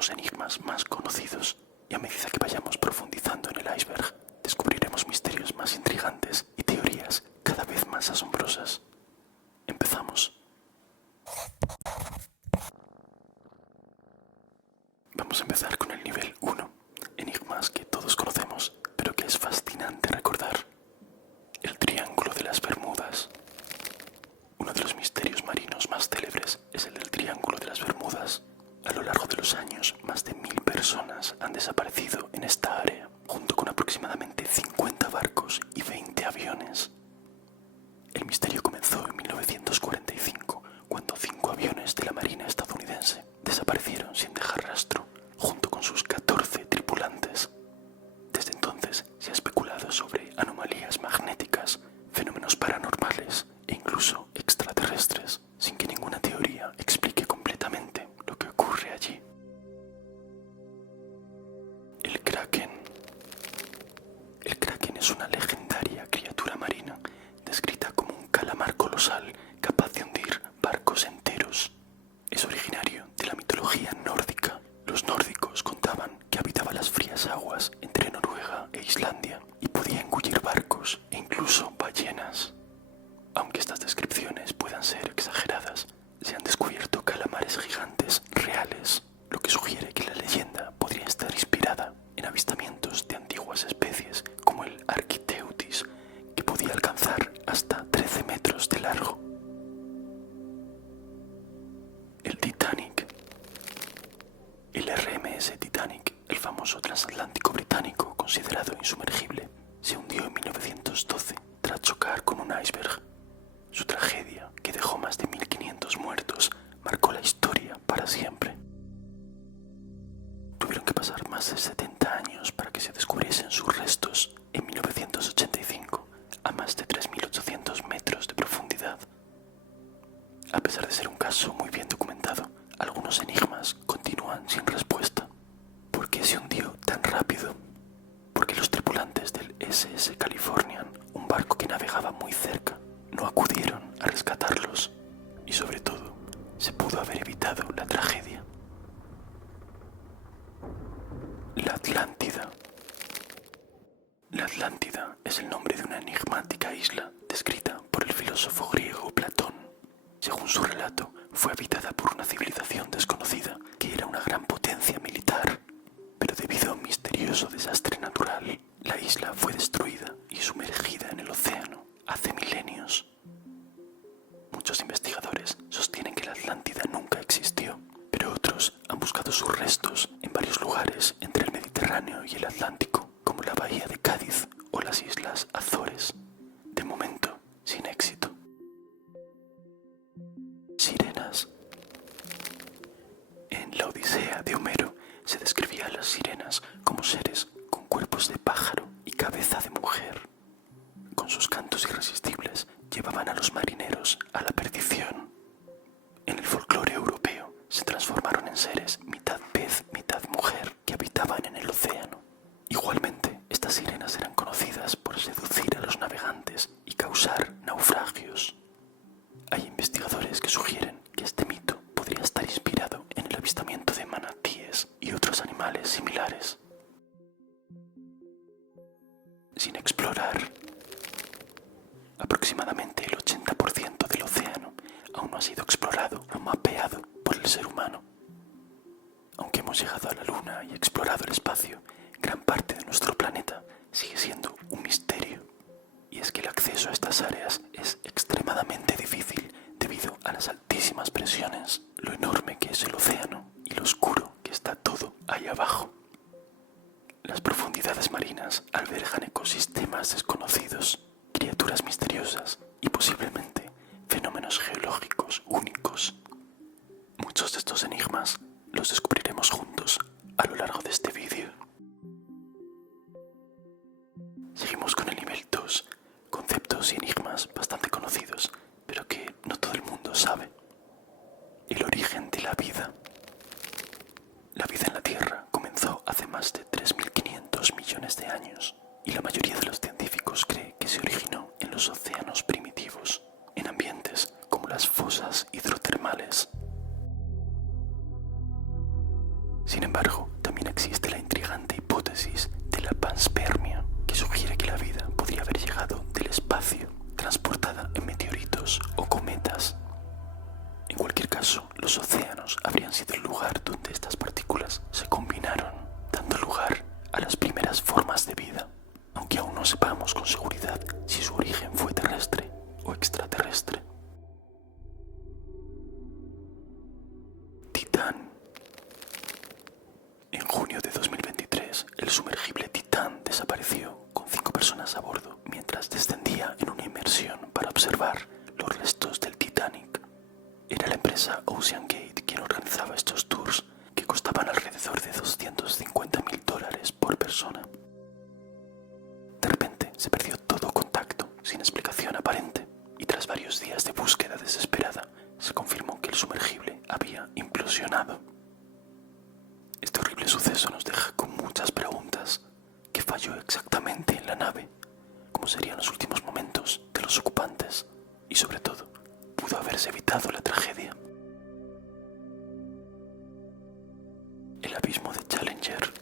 descubriremos enigmas más conocidos y a medida que vayamos profundizando en el iceberg, descubriremos misterios más intrigantes y teorías cada vez más asombrosas. Empezamos. Vamos a empezar con el nivel 1, enigmas que todos conocemos, pero que es fascinante recordar. El Triángulo de las Bermudas. Uno de los misterios marinos más célebres es el del Triángulo de las Bermudas. A lo largo de los años, más de 1000 personas han desaparecido en esta área, junto con aproximadamente 50 barcos y 20 aviones. El misterio comenzó en 1945, cuando 5 aviones de la Marina estadounidense desaparecieron sin dejar rastro, junto con sus 14 tripulantes. Desde entonces se ha especulado sobre anomalías magnéticas, fenómenos paranormales e incluso extraterrestres, sin que ninguna teoría explique completamente lo que ocurre allí. El Kraken. El Kraken es una legendaria criatura marina, descrita como un calamar colosal capaz de hundir barcos enteros. Es originario de la mitología nórdica. Los nórdicos contaban que habitaba las frías aguas entre Noruega e Islandia y podía engullir barcos e incluso ballenas. Aunque estas descripciones puedan ser exageradas, se han descubierto calamares gigantes reales, lo que sugiere que la leyenda podría estar inspirada en avistamientos de antiguas especies como el Architeuthis, que podía alcanzar hasta 13 metros de largo. El Titanic. El RMS Titanic, el famoso transatlántico británico considerado insumergible, se hundió en 1912 tras chocar con un iceberg. Su tragedia, que dejó más de 1500 muertos, marcó la historia para siempre. Tuvieron que pasar más de 70 años para que se descubriesen sus restos en 1985, a más de 3800 metros de profundidad. A pesar de ser un caso muy bien documentado, algunos enigmas continúan sin respuesta. ¿Por qué se hundió tan rápido? ¿Por qué los tripulantes del SS Californian, un barco que navegaba muy cerca, no acudieron a rescatarlos? Y sobre todo, ¿se pudo haber evitado la tragedia? La Atlántida. La Atlántida es el nombre de una enigmática isla descrita por el filósofo griego Platón. Según su relato, fue habitada por una civilización desconocida que era una gran potencia militar, pero debido a un misterioso desastre natural, la isla fue destruida y sumergida en el océano hace milenios. Muchos investigadores sostienen que la Atlántida nunca existió, pero otros han buscado sus restos en varios lugares entre el Mediterráneo y el Atlántico, como la bahía de Cádiz o las islas Azores. De momento, sin éxito. Sirenas. En la Odisea de Homero se describía a las sirenas como seres con cuerpos de pájaro y cabeza de mujer. Con sus cantos irresistibles llevaban a los marineros a la perdición. En el folclore europeo se transformaron en seres mitad pez, mitad mujer que habitaban en el océano. Igualmente, estas sirenas eran conocidas por seducir a los navegantes y causar naufragios. Hay investigadores que sugieren que este mito podría estar inspirado en el avistamiento de manatíes y otros animales similares. Sin explorar. Aproximadamente el 80% del océano aún no ha sido explorado o mapeado por el ser humano. Aunque hemos llegado a la Luna y explorado el espacio, gran parte de nuestro planeta sigue siendo un misterio. Y es que el acceso a estas áreas es extremadamente difícil debido a las altísimas presiones, lo enorme que es el océano y lo oscuro que está todo ahí abajo. Las profundidades marinas albergan ecosistemas desconocidos, criaturas misteriosas y posiblemente fenómenos geológicos únicos. Muchos de estos enigmas los descubriremos juntos a lo largo de este vídeo. Seguimos con el nivel 2, conceptos y enigmas bastante conocidos, pero que no todo el mundo sabe. El origen de la vida. La vida en la Tierra comenzó hace más de 3.500 millones de años, y la mayoría de los científicos cree que se originó en los océanos primitivos, en ambientes como las fosas hidrotermales. Sin embargo, también existe la intrigante hipótesis de la panspermia, que sugiere que la vida podría haber llegado del espacio, transportada en meteoritos o cometas. En cualquier caso, los océanos habrían sido el lugar donde estas partículas se combinaron, dando lugar a las primeras formas de vida, aunque aún no sepamos con seguridad si su origen fue terrestre o extraterrestre. Titán. En junio de 2023, el sumergible Titán desapareció con 5 personas a bordo mientras descendía en una inmersión para observar los restos del Titanic. Era la empresa OceanGate quien organizaba estos tours, que costaban alrededor de $250.000 por persona. De repente se perdió todo contacto, sin explicación aparente, y tras varios días de búsqueda desesperada, se confirmó que el sumergible había implosionado. Este horrible suceso nos deja con muchas preguntas. ¿Qué falló exactamente en la nave? ¿Cómo serían los últimos momentos de los ocupantes? Y sobre todo, ¿pudo haberse evitado la tragedia? El abismo de Challenger.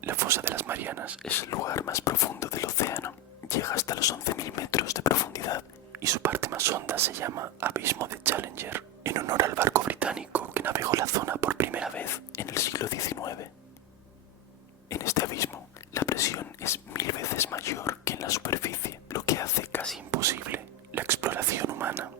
La fosa de las Marianas es el lugar más profundo del océano. Llega hasta los 11.000 metros de profundidad y su parte más honda se llama Abismo de Challenger, en honor al barco británico que navegó la zona por primera vez en el siglo XIX. En este abismo, la presión es 1000 veces mayor que en la superficie, lo que hace casi imposible la exploración humana.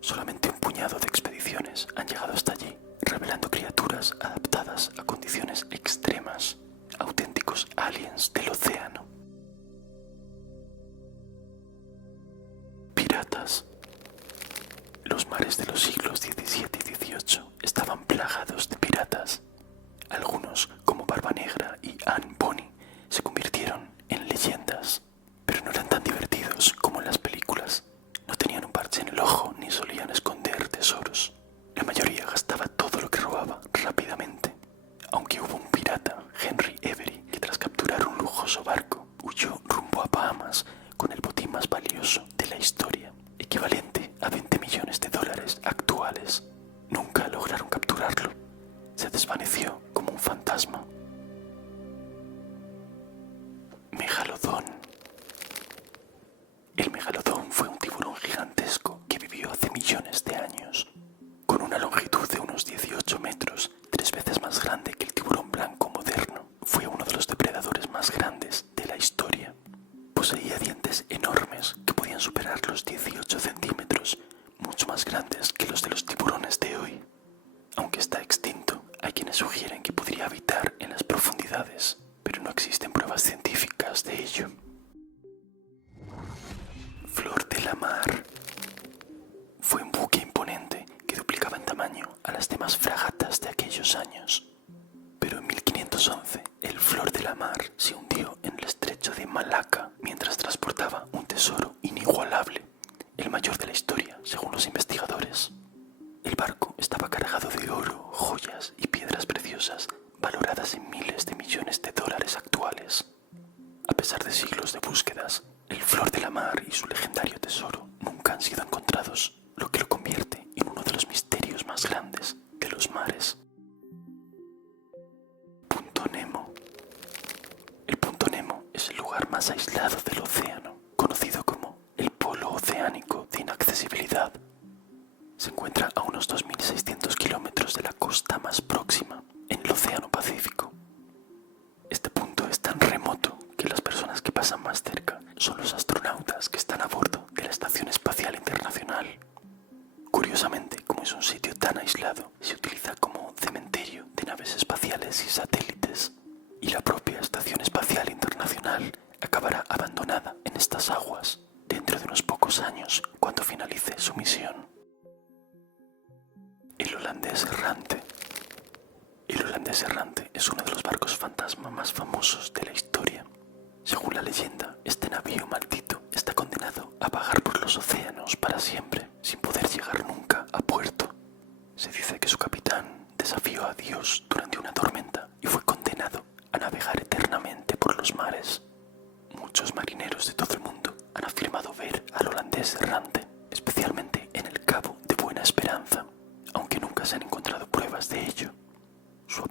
Solamente un puñado de expediciones han llegado hasta allí, revelando criaturas adaptadas a condiciones extremas, auténticos aliens del océano. Piratas. Los mares de los siglos XVII y XVIII estaban plagados de piratas. Algunos, como Barba Negra y Anne Bonny, se convirtieron en leyendas, pero no eran tan divertidos como en las películas. No tenían un parche en el ojo ni solían esconder tesoros. La mayoría gastaba todo lo que robaba rápidamente, aunque hubo un pirata, Henry Avery, que tras capturar un lujoso barco, huyó rumbo a Bahamas con el botín más valioso de la historia, equivalente a $20 millones actuales. Nunca lograron capturarlo. Se desvaneció como un fantasma. Megalodón. El megalodón fue un tiburón gigantesco que vivió hace millones de años. Con una longitud de unos 18 metros, 3 veces más grande que el tiburón blanco moderno, fue uno de los depredadores más grandes de la historia. Poseía dientes enormes que podían superar los 18 centímetros, mucho más grandes que los de los tiburones de hoy. Aunque está extinto, hay quienes sugieren que podría habitar en las profundidades, pero no existen pruebas científicas de ello. Flor de la Mar. Fue un buque imponente que duplicaba en tamaño a las demás fragatas de aquellos años. Pero en 1511, el Flor de la Mar se hundió en el estrecho de Malaca mientras transportaba un tesoro inigualable, el mayor de la historia, según los investigadores. El barco estaba cargado de oro, joyas y piedras preciosas valoradas en miles de millones de dólares actuales. A pesar de siglos de búsquedas, el Flor de la Mar y su legendario tesoro nunca han sido encontrados, lo que lo convierte en uno de los misterios más grandes de los mares. Punto Nemo. El Punto Nemo es el lugar más aislado del océano, conocido como el polo oceánico de inaccesibilidad. Se encuentra a unos 2.600 kilómetros de la costa más próxima, en el Océano Pacífico. Este punto es tan remoto que las personas que pasan más cerca son los astronautas que están a bordo de la Estación Espacial Internacional. Curiosamente, como es un sitio tan aislado, se utiliza como cementerio de naves espaciales y satélites, y la propia Estación Espacial Internacional acabará abandonada en estas aguas dentro de unos pocos años cuando finalice su misión. El Holandés Errante. El Holandés Errante es uno de los barcos fantasma más famosos de la historia. Según la leyenda, este navío maldito está condenado a vagar por los océanos para siempre, sin poder llegar nunca a puerto. Se dice que su capitán desafió a Dios durante una tormenta y fue condenado a navegar eternamente por los mares. Muchos marineros de todo el mundo han afirmado ver al Holandés Errante, especialmente en el Cabo de Buena Esperanza, aunque nunca se han encontrado pruebas de ello. Su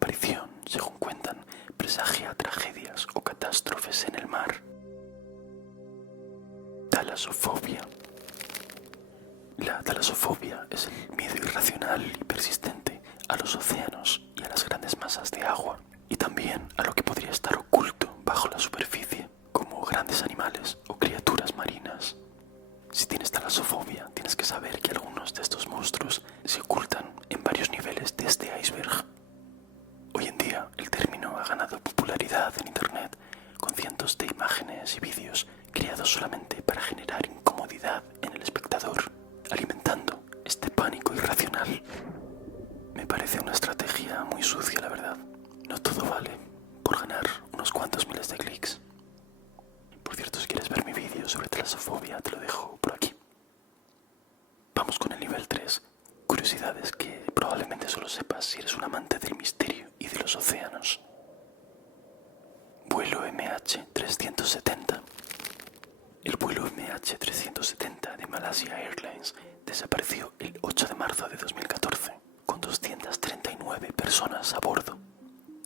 Hoy en día el término ha ganado popularidad en Internet con cientos de imágenes y vídeos creados solamente para generar incomodidad en el espectador, alimentando este pánico irracional. Me parece una estrategia muy sucia, la verdad. No todo vale por ganar unos cuantos miles de clics. Por cierto, si quieres ver mi vídeo sobre talasofobia, te lo dejo por aquí. Vamos con el nivel 3. Curiosidades que probablemente solo sepas si eres un amante del misterio y de los océanos. Vuelo MH370. El vuelo MH370 de Malaysia Airlines desapareció el 8 de marzo de 2014, con 239 personas a bordo.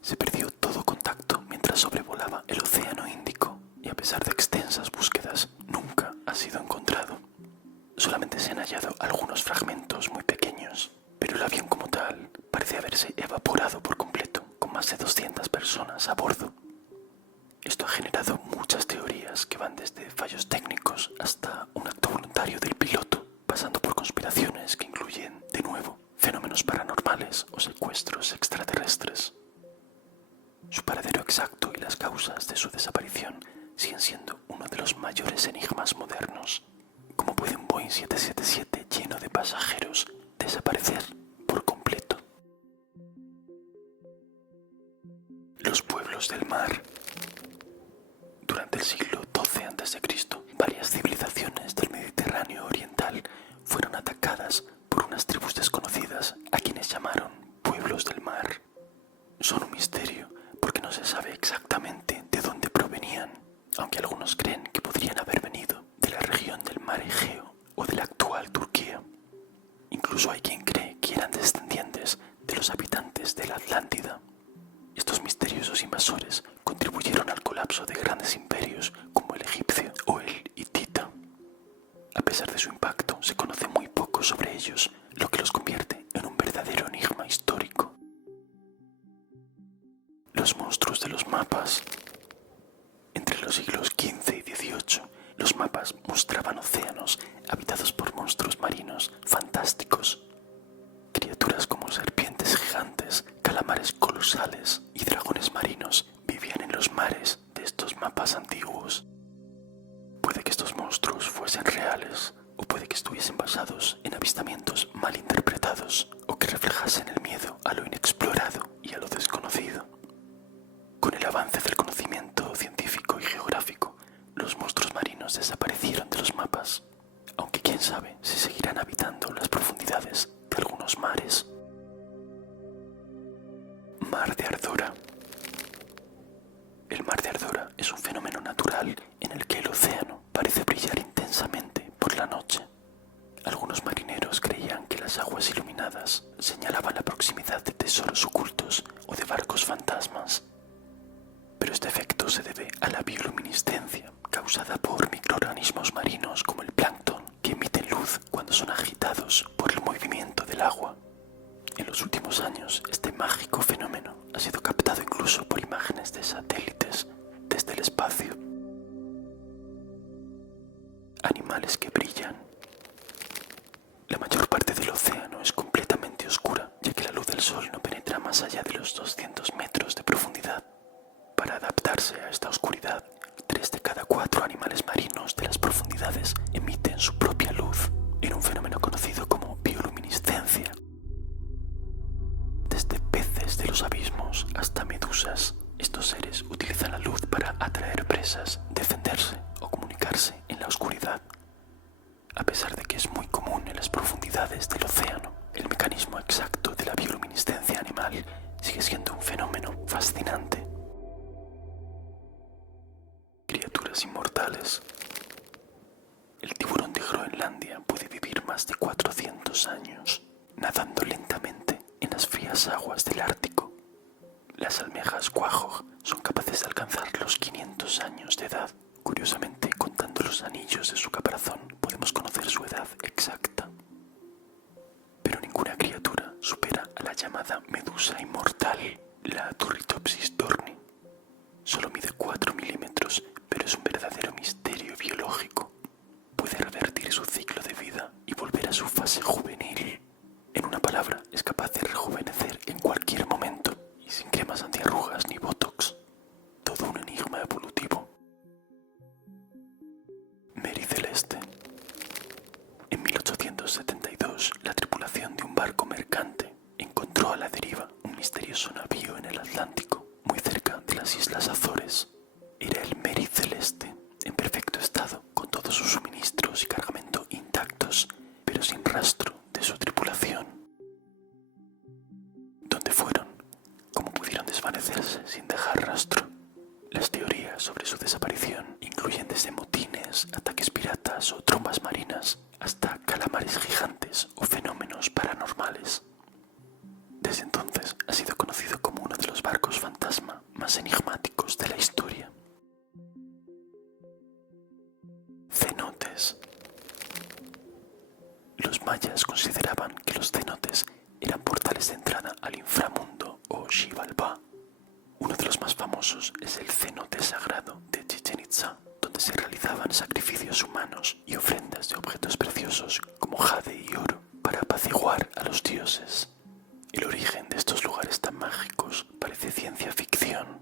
Se perdió todo contacto mientras sobrevolaba el Océano Índico y a pesar de extensas búsquedas, nunca ha sido encontrado. Solamente se han hallado algunos fragmentos muy pequeños, pero el avión como tal parece haberse evaporado por completo, con más de 200 personas a bordo. Esto ha generado muchas teorías que van desde fallos técnicos hasta un acto voluntario del piloto, pasando por conspiraciones que incluyen, de nuevo, fenómenos paranormales o secuestros extraterrestres. Su paradero exacto y las causas de su desaparición siguen siendo uno de los mayores enigmas modernos. ¿Cómo puede un Boeing 777 lleno de pasajeros desaparecer por completo? Los pueblos del mar. Durante el siglo XII a.C., varias civilizaciones del Mediterráneo oriental fueron atacadas por unas tribus desconocidas a quienes llamaron pueblos del mar. Son un misterio porque no se sabe exactamente de dónde provenían, aunque algunos creen que podrían haber venido de la región del mar Egeo o de la actual Turquía. Incluso hay quien cree que eran descendientes de los habitantes de la Atlántida. Estos misteriosos invasores contribuyeron al colapso de grandes imperios como el egipcio o el hitita. A pesar de su impacto, se conoce muy poco sobre ellos, lo que los convierte en un verdadero enigma histórico. Los monstruos de los mapas. Entre los siglos XV y XVIII, los mapas mostraban océanos habitados por monstruos marinos fantásticos. Criaturas como serpientes gigantes, calamares colosales y dragones marinos vivían en los mares de estos mapas antiguos. Puede que estos monstruos fuesen reales, o puede que estuviesen basados en avistamientos mal interpretados, o que reflejasen el miedo a lo inexplorado y a lo desconocido. Con el avance del conocimiento científico y geográfico, los monstruos marinos desaparecieron de los mapas, aunque quién sabe si seguirán habitando las profundidades de algunos mares. Mar de Ardora. El mar de Ardora es un fenómeno natural en el que el océano parece brillar intensamente por la noche. Algunos marineros creían que las aguas iluminadas señalaban la proximidad de tesoros ocultos o de barcos fantasmas. Pero este efecto se debe a la bioluminiscencia causada por microorganismos marinos como el plancton, que emiten luz cuando son agitados por el movimiento del agua. En los últimos años, este mágico fenómeno ha sido captado incluso por imágenes de satélites desde el espacio. Animales que brillan. La mayor parte del océano es completamente oscura, ya que la luz del sol no penetra más allá de los 200 metros de profundidad. Para adaptarse a esta oscuridad, 3 de cada 4 animales marinos de las profundidades emiten su propia luz, en un fenómeno conocido como bioluminiscencia. Desde peces de los abismos hasta medusas, estos seres utilizan la luz para atraer presas, defenderse o comunicarse en la oscuridad. A pesar de que es muy común en las profundidades del océano, el mecanismo exacto de la bioluminiscencia animal sigue siendo un fenómeno fascinante. Criaturas inmortales. El tiburón de Groenlandia puede vivir más de 400 años, nadando lentamente en las frías aguas del Ártico. Las almejas quahog son capaces de alcanzar los 500 años de edad. Curiosamente, contando los anillos de su caparazón, podemos conocer su edad exacta. Pero ninguna criatura supera a la llamada medusa inmortal, la Turritopsis dorni. Solo mide 4 milímetros, pero es un verdadero misterio biológico. Puede revertir su ciclo de vida y volver a su fase juvenil. En una palabra, es capaz de rejuvenecer en cualquier momento y sin cremas cremas antiarrugas ni botox. Todo un enigma evolutivo. Mary Celeste. En 1872, la tripulación de un barco mercante encontró a la deriva un misterioso navío en el Atlántico, muy cerca de las Islas Azores. Era el Mary Celeste, en perfecto estado, con todos sus suministros y cargamento intactos, pero sin rastro de su tripulación. ¿Dónde fueron? ¿Cómo pudieron desvanecerse sin dejar rastro? Las teorías sobre su desaparición incluyen desde motines, ataques piratas o trombas marinas, hasta calamares gigantes o fenómenos paranormales. Desde entonces ha sido conocido como uno de los barcos fantasma más enigmáticos de la historia. Cenotes. Los mayas consideraban que los cenotes eran portales de entrada al inframundo o Xibalbá. Uno de los más famosos es el cenote sagrado de Chichén Itzá, donde se realizaban sacrificios humanos y ofrendas de objetos preciosos como jade y oro para apaciguar a los dioses. El origen de estos lugares tan mágicos parece ciencia ficción.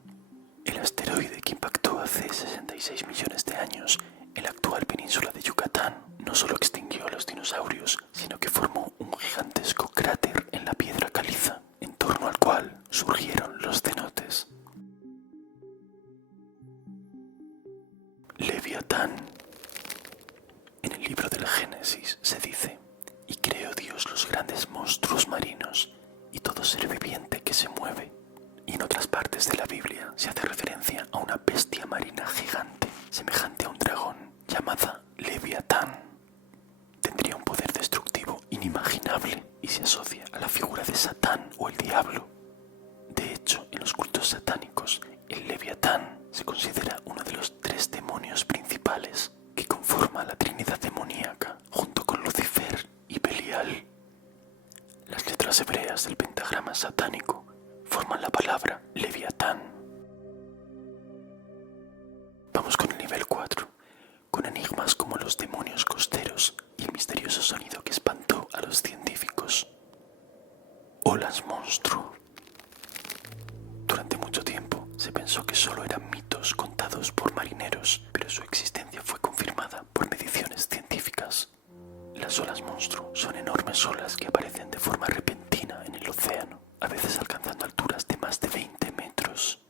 El asteroide que impactó hace 66 millones de años en la actual península de Yucatán no solo extinguió a los dinosaurios, sino que formó un gigantesco cráter en la piedra caliza, en torno al cual surgieron los cenotes. Leviatán. En el libro del Génesis se dice: «Y creó Dios los grandes monstruos marinos y todo ser viviente que se mueve». Y en otras partes de la Biblia se hace referencia a una bestia marina gigante, semejante a un dragón, llamada Leviatán. Tendría un poder destructivo inimaginable y se asocia a la figura de Satán o el diablo. De hecho, en los cultos satánicos, el Leviatán se considera uno de los 3 demonios principales que conforma la Trinidad demoníaca, junto con Lucifer y Belial. Las letras hebreas del pentagrama satánico forman la palabra Leviatán. Vamos con el nivel 4, con enigmas como los demonios costeros y el misterioso sonido que espantó a los científicos. Olas monstruo. Durante mucho tiempo se pensó que solo eran mitos contados por marineros, pero su existencia fue confirmada por mediciones científicas. Las olas monstruo son enormes olas que aparecen de forma repentina en el océano, a veces alcanzando alturas de más de 20 metros.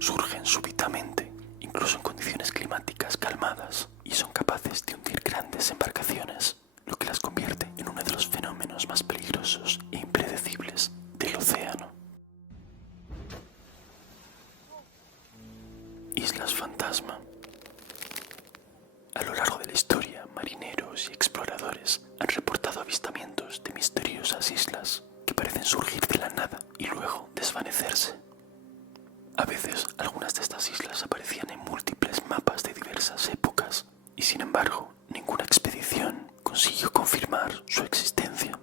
Surgen súbitamente, incluso en condiciones climáticas calmadas, y son capaces de hundir grandes embarcaciones, lo que las convierte en uno de los fenómenos más peligrosos e impredecibles del océano. Islas fantasma. A lo largo de la historia, marineros y exploradores han reportado avistamientos de misteriosas islas que parecen surgir de la nada y luego desvanecerse. A veces, algunas de estas islas aparecían en múltiples mapas de diversas épocas y, sin embargo, ninguna expedición consiguió confirmar su existencia.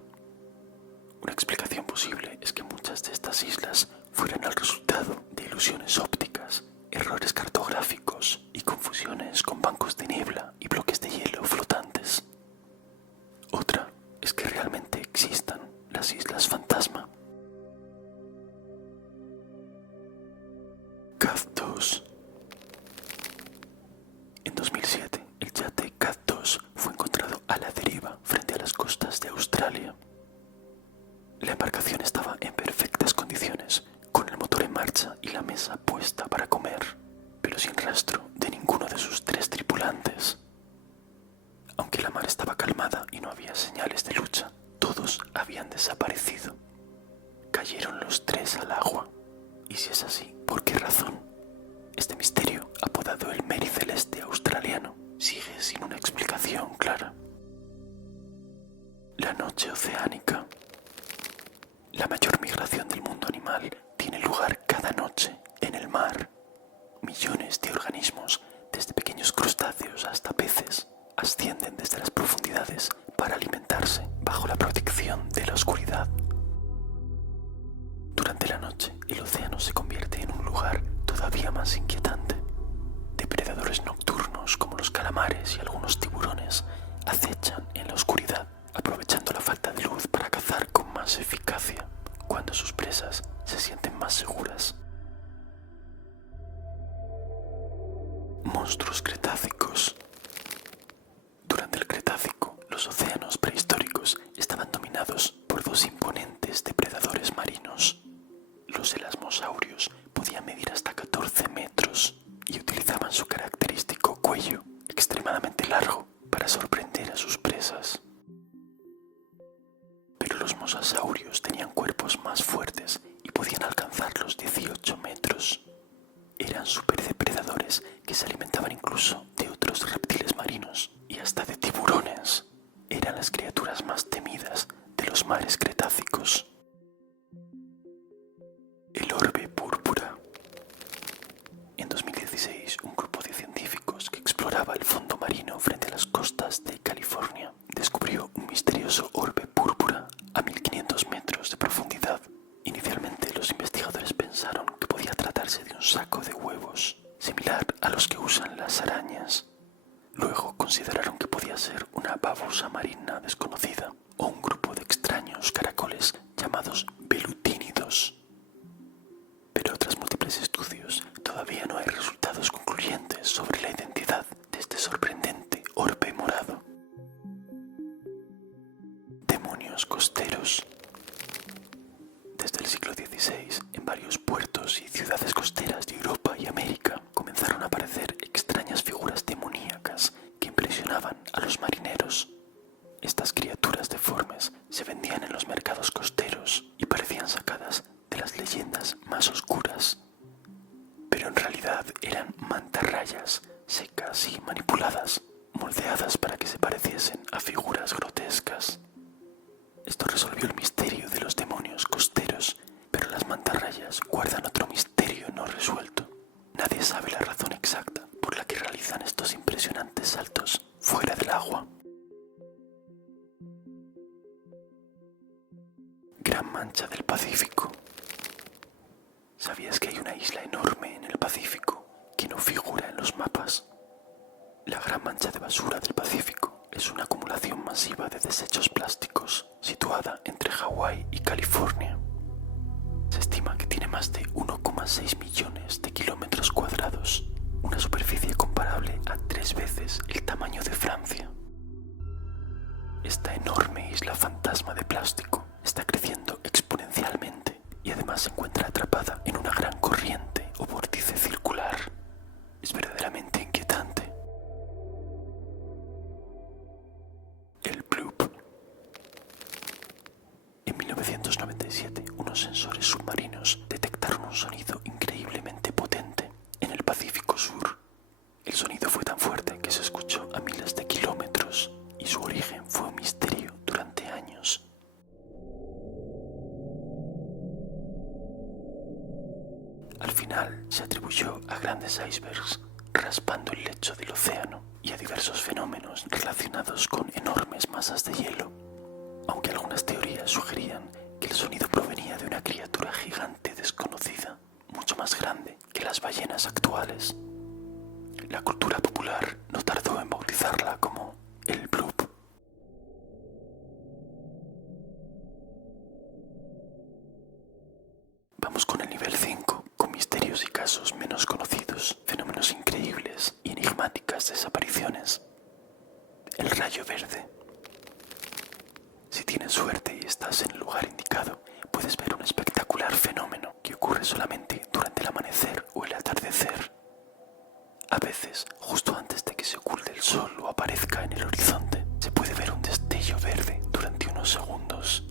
Una explicación posible es que muchas de estas islas fueran el resultado de ilusiones ópticas, errores cartográficos y confusiones con bancos de niebla y bloques de hielo flotantes. Otra es que realmente existan las islas fantasma. Caz-2. En 2007, el yate Caz-2 fue encontrado a la deriva frente a las costas de Australia. La embarcación estaba en perfectas condiciones, con el motor en marcha y la mesa puesta para comer, pero sin rastro de ninguno de sus 3 tripulantes. Aunque la mar estaba calmada y no había señales de lucha, todos habían desaparecido. Cayeron los 3 al agua. Y si es así, ¿por qué razón? Este misterio, apodado el Mary Celeste australiano, sigue sin una explicación clara. La noche oceánica. La mayor migración del mundo animal tiene lugar cada noche en el mar. Millones de organismos, desde pequeños crustáceos hasta peces, ascienden desde las profundidades para alimentarse bajo la protección de la oscuridad. Durante la noche, el océano se convierte en un lugar todavía más inquietante. Depredadores nocturnos como los calamares y algunos tiburones acechan en la oscuridad, aprovechando la falta de luz para cazar con más eficacia. Cuando sus presas se sienten más seguras. Monstruos cretácicos. Durante el Cretácico, los océanos prehistóricos estaban dominados por dos imponentes depredadores marinos. Los elasmosaurios podían medir hasta 14 metros y utilizaban su característico cuello extremadamente largo para sorprender a sus presas. Pero los mosasaurios tenían cuerpos más fuertes y podían alcanzar los 18 metros. Eran superdepredadores que se alimentaban incluso de otros reptiles marinos y hasta de tiburones. Eran las criaturas más temidas de los mares cretácicos. El orbe púrpura. En 2016, un grupo de científicos que exploraba el fondo marino frente a las costas de California descubrió un misterioso orbe púrpura a 1500 metros de profundidad. Inicialmente, los investigadores pensaron que podía tratarse de un saco de huevos, similar a los que usan las arañas. Luego consideraron que podía ser una babosa marina desconocida o un grupo de extraños caracoles llamados velutínidos. Pero tras múltiples estudios, todavía no hay resultados concluyentes sobre la identidad de este sorprendente orbe morado. Demonios costeros. Desde el siglo XVI, en varios puertos y ciudades costeras de Europa y América comenzaron a aparecer extrañas figuras demoníacas que impresionaban a los marineros. Estas criaturas deformes se vendían en los mercados costeros y parecían sacadas de las leyendas más oscuras. Pero en realidad eran mantarrayas secas y manipuladas, moldeadas para que se pareciesen a figuras grotescas. Esto resolvió el misterio de los demonios costeros, pero las mantarrayas guardan otro misterio no resuelto. Nadie sabe la razón exacta por la que realizan estos impresionantes saltos fuera del agua. Gran Mancha del Pacífico. ¿Sabías que hay una isla enorme en el Pacífico que no figura en los mapas? La Gran Mancha de Basura del Pacífico es una acumulación masiva de desechos plásticos situada entre Hawái y California. Se estima que tiene más de 1,6 millones de kilómetros cuadrados, una superficie comparable a 3 veces el tamaño de Francia. Esta enorme isla fantasma de plástico está creciendo exponencialmente y además se encuentra atrapada en una gran corriente o vórtice circular. Es verdaderamente inquietante. El bloop. En 1997, unos sensores submarinos detectaron un sonido increíblemente potente en el Pacífico Sur. El sonido fue tan fuerte que se escuchó a miles de kilómetros y su origen fue un misterio durante años. Al final se atribuyó a grandes icebergs raspando el lecho del océano y a diversos fenómenos relacionados con enormes masas de hielo, aunque algunas teorías sugerían que el sonido provenía de una criatura gigante desconocida, mucho más grande que las ballenas actuales. La cultura popular no tardó en bautizarla como el bloop. Vamos con el nivel 5, con misterios y casos menos conocidos, fenómenos increíbles y enigmáticas desapariciones. El rayo verde. Si tienes suerte y estás en el lugar indicado, puedes ver un espectacular fenómeno que ocurre solamente durante el amanecer o el atardecer. A veces, justo antes de que se oculte el sol o aparezca en el horizonte, se puede ver un destello verde durante unos segundos.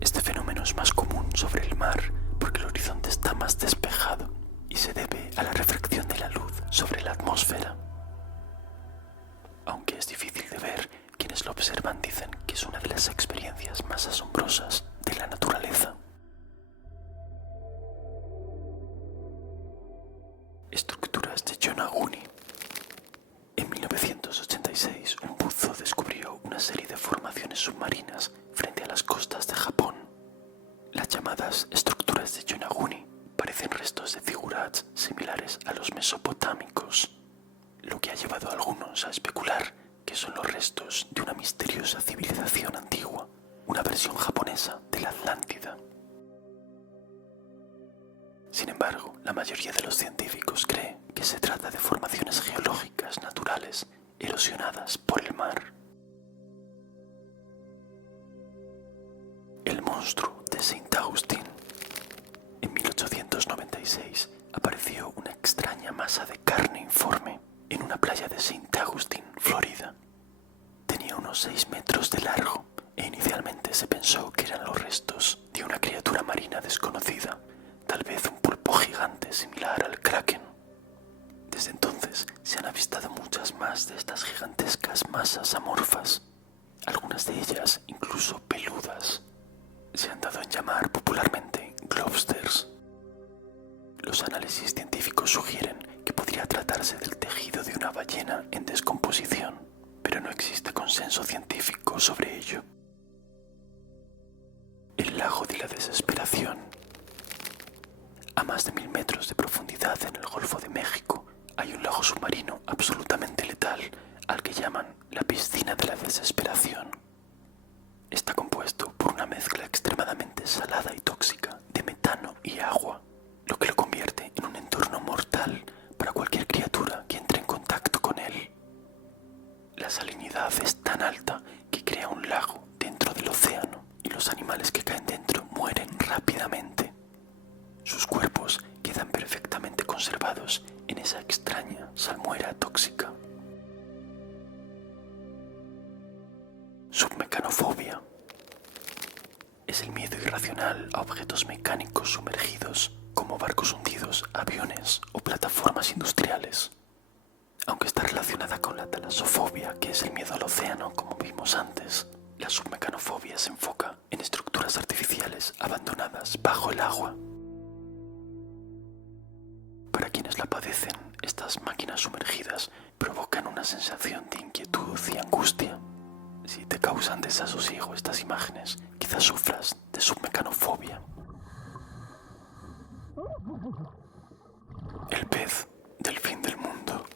Este fenómeno es más común sobre el mar porque el horizonte está más despejado y se debe a la refracción de la luz sobre la atmósfera. Aunque es difícil de ver, quienes lo observan dicen que es una de las experiencias más asombrosas de la naturaleza. Estructuras de Yonaguni. En 1986, un buzo descubrió una serie de formaciones submarinas frente a las costas de Japón. Las llamadas estructuras de Yonaguni parecen restos de zigurats similares a los mesopotámicos, lo que ha llevado a algunos a especular que son los restos de una misteriosa civilización antigua, una versión japonesa de la Atlántida. Sin embargo, la mayoría de los científicos cree que se trata de formaciones geológicas naturales erosionadas por el mar. El monstruo de Saint Augustine. En 1896 apareció una extraña masa de carne informe en una playa de Saint Augustine, Florida. Tenía unos 6 metros de largo e inicialmente se pensó que eran los restos de una criatura marina desconocida, tal vez un pulpo gigante similar al kraken. Desde entonces se han avistado muchas más de estas gigantescas masas amorfas, algunas de ellas incluso peludas. Se han dado en llamar popularmente globsters. Los análisis científicos sugieren que podría tratarse del tejido de una ballena en descomposición, pero no existe consenso científico sobre ello. El lago de la desesperación. A más de 1000 metros de profundidad en el Golfo de México hay un lago submarino absolutamente letal al que llaman la piscina de la desesperación. Está compuesto por una mezcla extremadamente salada y tóxica de metano y agua, lo que lo convierte en un entorno mortal para cualquier criatura que entre en contacto con él. La salinidad es tan alta que crea un lago dentro del océano y los animales que caen dentro mueren rápidamente. Sus cuerpos quedan perfectamente conservados en esa extraña salmuera tóxica. Submecanofobia. Es el miedo irracional a objetos mecánicos sumergidos, como barcos hundidos, aviones o plataformas industriales. Aunque está relacionada con la talasofobia, que es el miedo al océano, como vimos antes, la submecanofobia se enfoca en estructuras artificiales abandonadas bajo el agua. Para quienes la padecen, estas máquinas sumergidas provocan una sensación de inquietud y angustia. Si te causan desasosiego estas imágenes, quizás sufras de submecanofobia. El pez del fin del mundo.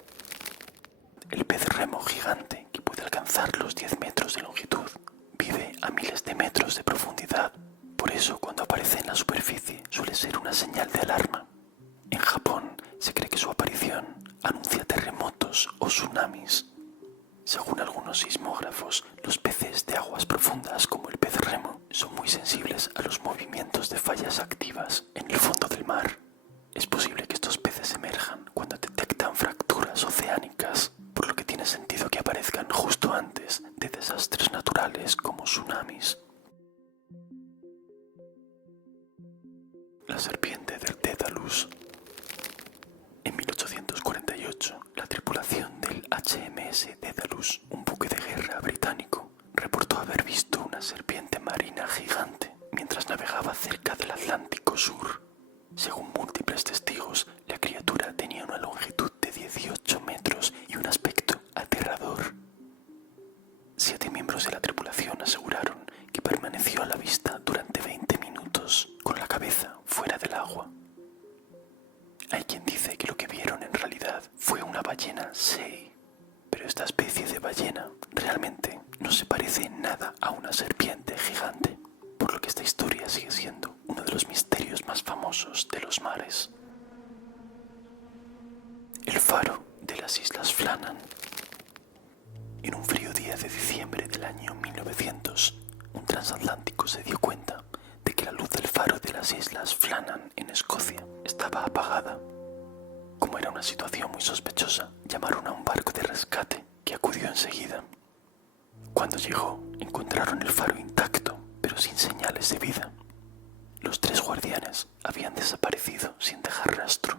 El pez remo gigante, que puede alcanzar los 10 metros de longitud, vive a miles de metros de profundidad. Por eso, cuando aparece en la superficie, suele ser una señal de alarma. En Japón se cree que su aparición anuncia terremotos o tsunamis. Según algunos sismógrafos, los peces de aguas profundas como el pez remo son muy sensibles a los movimientos de fallas activas en el fondo del mar. Es posible que estos peces emerjan cuando detectan fracturas oceánicas, por lo que tiene sentido que aparezcan justo antes de desastres naturales como tsunamis. La serpiente del Dédalus. En 1848, la tripulación del HMS Dédalus, un buque de guerra británico, reportó haber visto una serpiente marina gigante mientras navegaba cerca del Atlántico Sur. Según múltiples testigos, la criatura tenía una longitud de 18 metros y un aspecto aterrador. 7 miembros de la tripulación aseguraron que permaneció a la vista durante 20 minutos, con la cabeza fuera del agua. Hay quien dice que lo que vieron en realidad fue una ballena sei, pero esta especie de ballena realmente no se parece en nada a una serpiente gigante, por lo que esta historia sigue siendo uno de los misterios más famosos de los mares. El faro de las Islas Flannan. En un frío día de diciembre del año 1900, un transatlántico se dio cuenta de que la luz del faro de las Islas Flannan en Escocia estaba apagada. Como era una situación muy sospechosa, llamaron a un barco de rescate que acudió enseguida. Cuando llegó, encontraron el faro intacto, pero sin señales de vida. Los 3 guardianes habían desaparecido sin dejar rastro.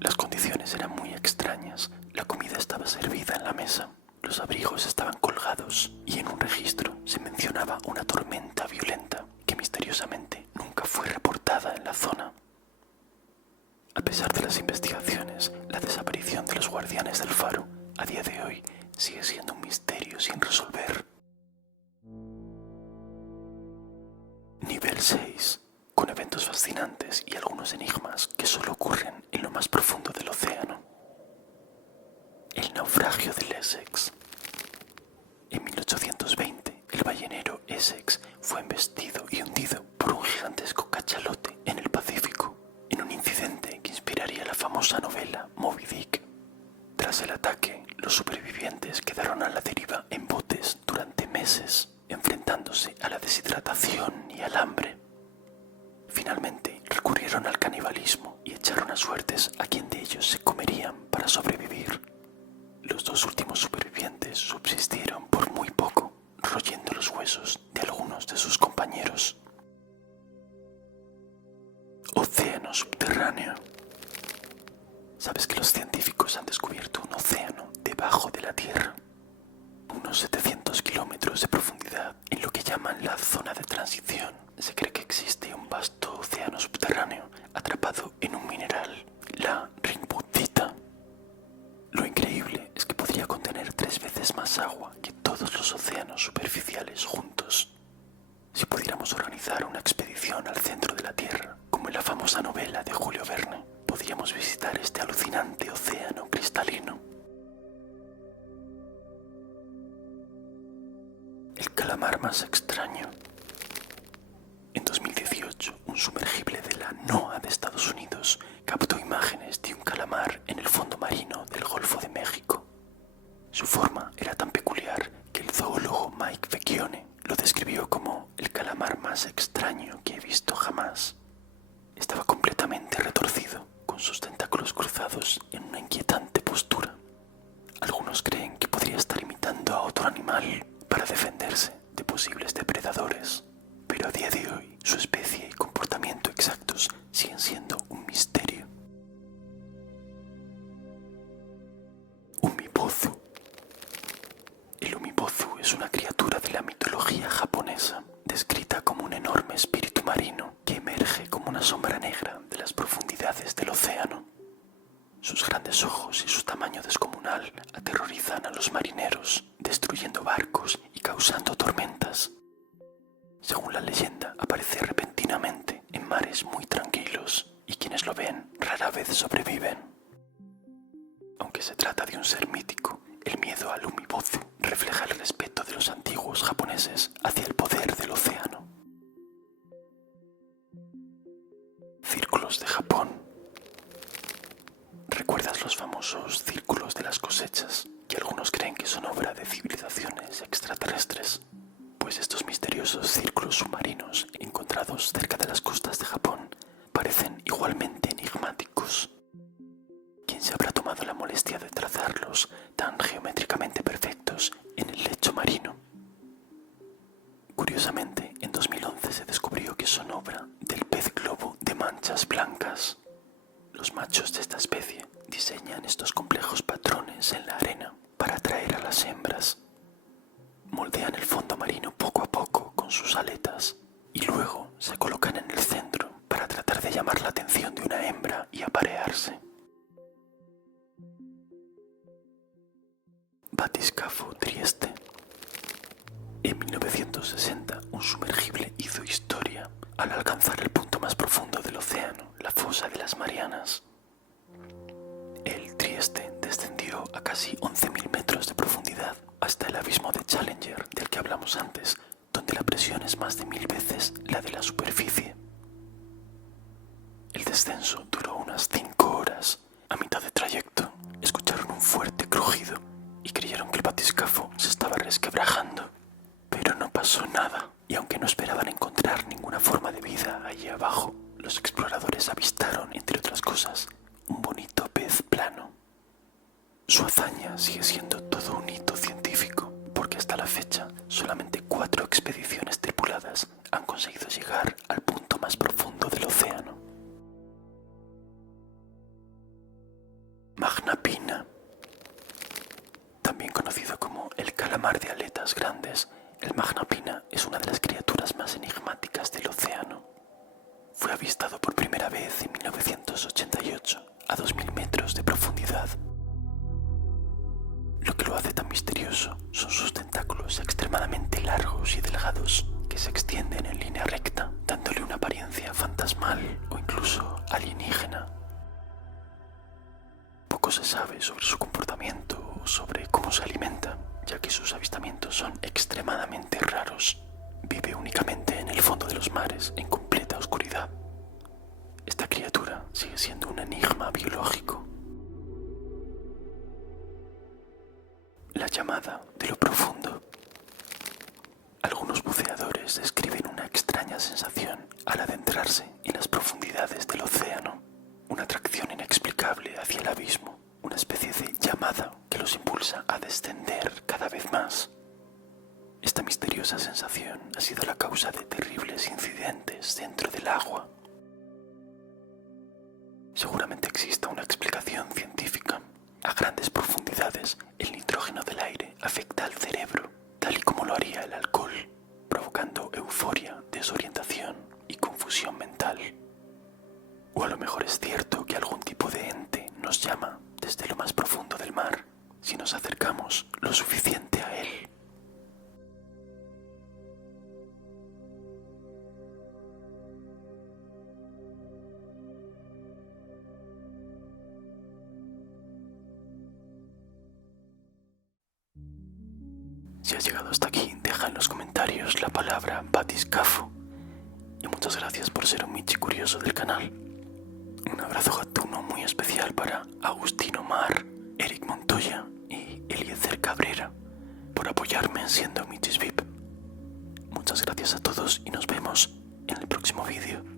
Las condiciones eran muy extrañas. La comida estaba servida en la mesa, los abrigos estaban colgados y en un registro se mencionaba una tormenta violenta que misteriosamente nunca fue reportada en la zona. A pesar de las investigaciones, la desaparición de los guardianes del faro a día de hoy sigue siendo un misterio sin resolver. Nivel 6, con eventos fascinantes y algunos enigmas que solo ocurren en lo más profundo del océano. El naufragio del Essex. En 1820, el ballenero Essex fue embestido y hundido por un gigantesco cachalote en Finalmente recurrieron al canibalismo y echaron a suertes a quien de ellos se comerían para sobrevivir. Los dos últimos supervivientes subsistieron por muy poco, royendo los huesos de algunos de sus compañeros. Océano subterráneo. ¿Sabes que los científicos han descubierto un océano debajo de la Tierra? Unos 700 kilómetros de profundidad en lo que llaman la zona de transición. Se cree que existe un vasto océano subterráneo atrapado en un mineral, la ringwoodita. Lo increíble es que podría contener 3 veces más agua que todos los océanos superficiales juntos. Si pudiéramos organizar una expedición al centro de la Tierra, como en la famosa novela de Julio Verne, podríamos visitar este alucinante océano cristalino. El calamar más extraño. En 2018, un sumergible de la NOAA de Estados Unidos captó imágenes de un calamar en el fondo marino del Golfo de México. Su forma era tan peculiar que el zoólogo Mike Vecchione lo describió como el calamar más extraño que he visto jamás. Estaba completamente retorcido, con sus tentáculos cruzados en una inquietante postura. Algunos creen que podría estar imitando a otro animal para defenderse de posibles depredadores, pero a día de hoy su especie y comportamiento exactos siguen siendo un misterio. Umibozu. El umibozu es una criatura de la mitología japonesa, descrita como un enorme espíritu marino que emerge como una sombra negra de las profundidades del océano. Sus grandes ojos y su tamaño descomunal aterrorizan a los marineros, destruyendo barcos y causando tormentas. Según la leyenda, aparece repentinamente en mares muy tranquilos y quienes lo ven rara vez sobreviven. Aunque se trata de un ser mítico, el miedo al umibozu refleja el respeto de los antiguos japoneses hacia el poder del océano. Círculos de Japón. ¿Recuerdas los famosos círculos de las cosechas, que algunos creen que son obra de civilizaciones extraterrestres? Pues estos misteriosos círculos submarinos encontrados cerca de las costas de Japón parecen igualmente enigmáticos. ¿Quién se habrá tomado la molestia de trazarlos tan geométricamente perfectos en el lecho marino? Curiosamente, en 2011 se descubrió que son obra del pez globo de manchas blancas. Los machos de esta especie diseñan estos complejos patrones en la arena para atraer a las hembras. Moldean el fondo marino poco a poco con sus aletas y luego se colocan en el centro para tratar de llamar la atención de una hembra y aparearse. Batiscafo Trieste. En 1960, un sumergible hizo historia al alcanzar el punto más profundo del océano, la fosa de las Marianas. El Trieste descendió a casi 11.000 metros de profundidad hasta el abismo de Challenger del que hablamos antes, donde la presión es más de 1000 veces la de la superficie. El descenso duró unas 5 horas. A mitad de trayecto, escucharon un fuerte crujido y creyeron que el batiscafo se estaba resquebrajando. Pero no pasó nada, y aunque no esperaban encontrar ninguna forma de vida allí abajo, los exploradores avistaron, entre otras cosas, un bonito pez plano. Su hazaña sigue siendo todo un hito científico, porque hasta la fecha solamente 4 expediciones tripuladas han conseguido llegar al punto más profundo del océano. Magna Pina. También conocido como el calamar de aletas grandes, el Magna Pina es una de las criaturas más enigmáticas del océano. Fue avistado por primera vez en 1988 a 2000 metros de profundidad. Lo que lo hace tan misterioso son sus tentáculos extremadamente largos y delgados que se extienden en línea recta, dándole una apariencia fantasmal o incluso alienígena. Poco se sabe sobre su comportamiento o sobre cómo se alimenta, ya que sus avistamientos son extremadamente raros. Vive únicamente en el fondo de los mares, en completa oscuridad. Esta criatura sigue siendo un enigma biológico. La llamada de lo profundo. Algunos buceadores describen una extraña sensación al adentrarse en las las profundidades del océano, una atracción inexplicable hacia el abismo, una especie de llamada que los impulsa a descender cada vez más. Esta misteriosa sensación ha sido la causa de terribles incidentes dentro del agua. Seguramente exista una explicación científica. A grandes profundidades, el nitrógeno del aire afecta al cerebro, tal y como lo haría el alcohol, provocando euforia, desorientación y confusión mental. O a lo mejor es cierto que algún tipo de ente nos llama desde lo más profundo del mar, si nos acercamos lo suficiente a él. Si has llegado hasta aquí, deja en los comentarios la palabra batiscafo. Y muchas gracias por ser un Michi curioso del canal. Un abrazo gatuno muy especial para Agustino Mar, Eric Montoya y Eliezer Cabrera por apoyarme siendo Michis VIP. Muchas gracias a todos y nos vemos en el próximo vídeo.